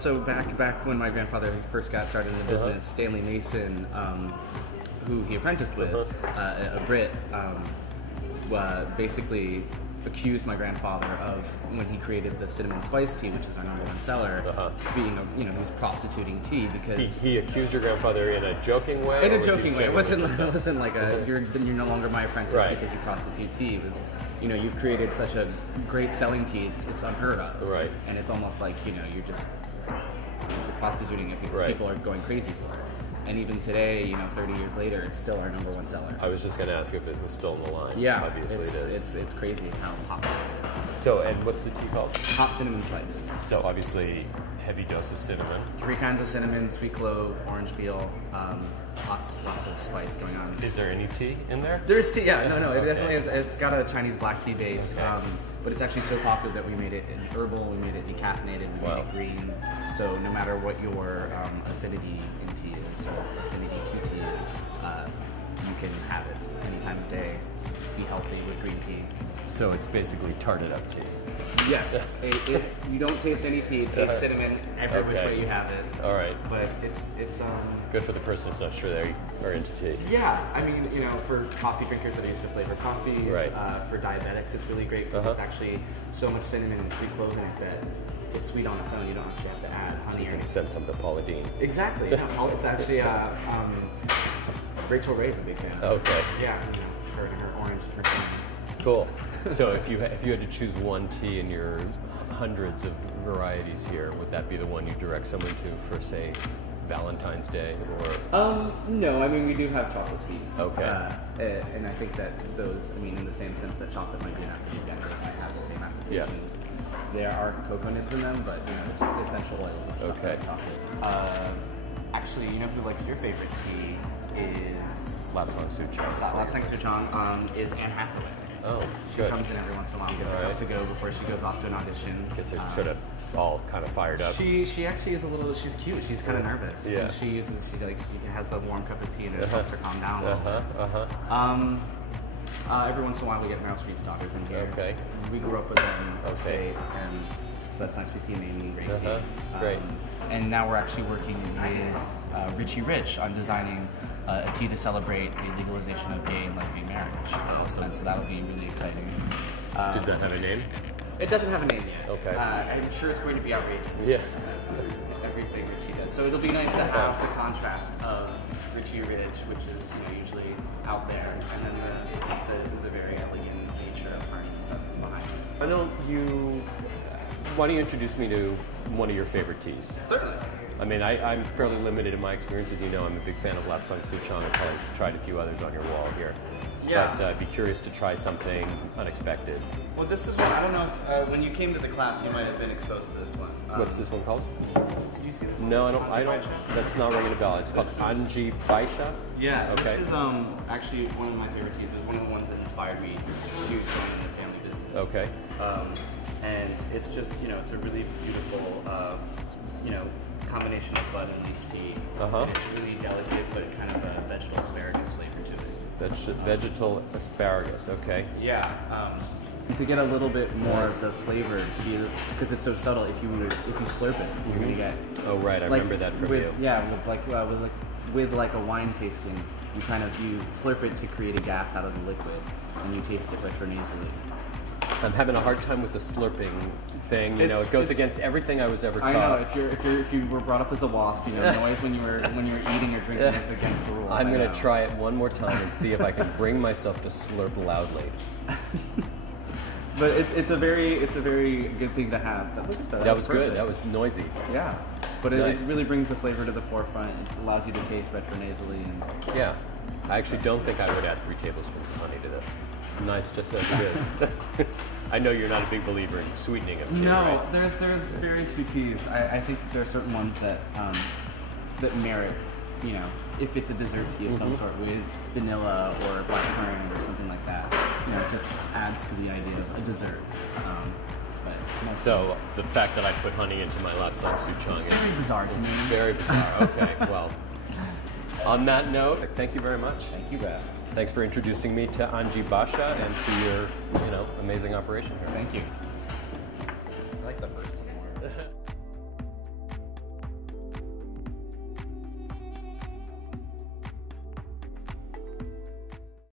so back when my grandfather first got started in the business, Stanley Mason, who he apprenticed with, a Brit, basically accused my grandfather of, when he created the cinnamon spice tea, which is our #1 seller, being he was prostituting tea because he accused your grandfather in a joking way. In a joking way. It wasn't like a you're no longer my apprentice because you prostitute tea. It was, you've created such a great selling tea. It's unheard of. Right. And it's almost like you're just prostituting it because people are going crazy for it. And even today, 30 years later, it's still our #1 seller. I was just going to ask if it was still in the line. Yeah, obviously it is. It's crazy how popular it is. So, and what's the tea called? Hot cinnamon spice. So obviously, heavy dose of cinnamon. 3 kinds of cinnamon, sweet clove, orange peel, lots of spice going on. Is there any tea in there? There is tea, yeah. No, it definitely is. It's got a Chinese black tea base, but it's actually so popular that we made it in herbal, we made it decaffeinated, we made it green. So no matter what your affinity in tea is, or affinity to tea is, you can have it any time of day. Be healthy with green tea. So it's basically tarted up tea. Yes. You don't taste any tea. It tastes cinnamon every which way you have it. All right. But it's good for the person who's not sure they are into tea. Yeah. I mean, for coffee drinkers that are used to flavor coffees, for diabetics, it's really great because it's actually so much cinnamon and sweet clove in it that it's sweet on its own. You don't actually have to add honey or anything. Send some to Paula Deen. Exactly. It's actually Rachel Ray's a big fan. Okay. Yeah. Her orange. Her cool. So if you had to choose one tea in your hundreds of varieties here, would that be the one you direct someone to for, say, Valentine's Day or? No, I mean we do have chocolate teas. Okay. And I think that those, in the same sense that chocolate might be an application, might have the same applications. There are cocoa nibs in them, but it's essential oils of chocolate. Actually, who likes your favorite tea is Lapsang Souchong. Lapsang Souchong is Anne Hathaway. Oh, she comes in every once in a while and gets a cup to go before she goes off to an audition. Gets her sort of all kind of fired up. She actually is she's cute. She's kind of nervous. Yeah. And she has the warm cup of tea and it helps her calm down a little bit. Every once in a while we get Meryl Streep's daughters in here. Okay. We grew up with them upstate, and so that's nice. We see Mamie and Gracie. Great. And now we're actually working with Richie Rich on designing a tea to celebrate the legalization of gay and lesbian marriage. Awesome. And so that'll be really exciting. Does that have a name? It doesn't have a name yet. Okay. I'm sure it's going to be outrageous. Yeah. Everything Richie does. So it'll be nice to have the contrast of Richie Rich, which is usually out there, and then the very elegant nature of Harney Sons behind it. Why don't you introduce me to one of your favorite teas? Certainly. I'm fairly limited in my experiences. I'm a big fan of Lapsang Souchong. I've probably tried a few others on your wall here. Yeah. But I'd be curious to try something unexpected. Well, this is one, I don't know if, when you came to the class, you might have been exposed to this one. What's this one called? Did you see this one? No, I don't. That's not ringing a bell. It's called Anji Baisha? Yeah, okay. This is actually one of my favorite teas. It was one of the ones that inspired me to join the family business. Okay. And it's just, it's a really beautiful, combination of bud and leaf tea. And it's really delicate, but kind of a vegetal asparagus flavor to it. Vegetal asparagus, okay. Yeah. To get a little bit more of the flavor, because it's so subtle, if you slurp it, you're going to get. Oh right, I remember that from you. Yeah, with like a wine tasting, you slurp it to create a gas out of the liquid, and you taste it retronasally. I'm having a hard time with the slurping thing. It goes against everything I was ever taught. I know. If you were brought up as a wasp, noise when you were eating or drinking is against the rules. I'm going to try it one more time and see if I can bring myself to slurp loudly. But it's a very good thing to have. That was good. That was noisy. Yeah, but it really brings the flavor to the forefront. It allows you to taste retronasally. Yeah, I actually don't think I would add 3 tablespoons of honey to this. It's nice just as it is. I know you're not a big believer in sweetening of tea. No, right? there's very few teas. I think there are certain ones that merit, if it's a dessert tea of some sort with vanilla or black currant or something like that, it just adds to the idea of a dessert. So the fact that I put honey into my Lapsang Souchong is very bizarre to me. Very bizarre. Okay, well, on that note, thank you very much. Thank you, Brad. Thanks for introducing me to Anji Basha and to your, amazing operation here. Thank you.